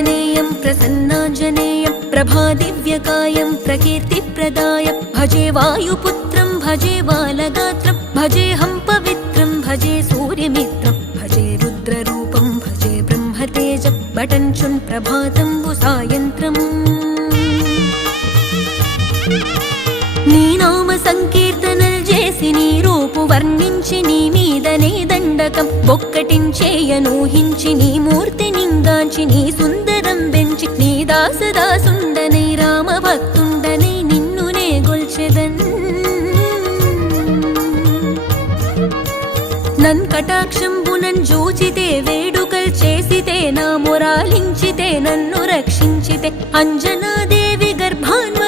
प्रसन्नाञ्जनेयं प्रसन्नाञ्जनेयं प्रभादिव्यकायं प्रकीर्तिप्रदायं भजे वायुपुत्रं भजे बालगात्रं भजेऽहं पवित्रं भजे सूर्यमित्रं भजे रुद्ररूपं भजे ब्रह्मतेजं बटञ्चुन् प्रभातं सायन्त्रम् నీ నామ సంకీర్తనలు చేసి నీ రూపు వర్ణించి నీ మీదనే దండకం ఒక్కటించేయనూహించి నీ మూర్తి నింగాంచి నీ సుందరం పెంచి నీ దాసదాసుండనై రామ భక్తుండనై నిన్నునే గొల్చెదన్ నన్ కటాక్షంబునన్ జూచితే వేడుకల్ చేసితే నా మొరాలించితే నన్ను రక్షించితే అంజనాదేవి గర్భాన్వ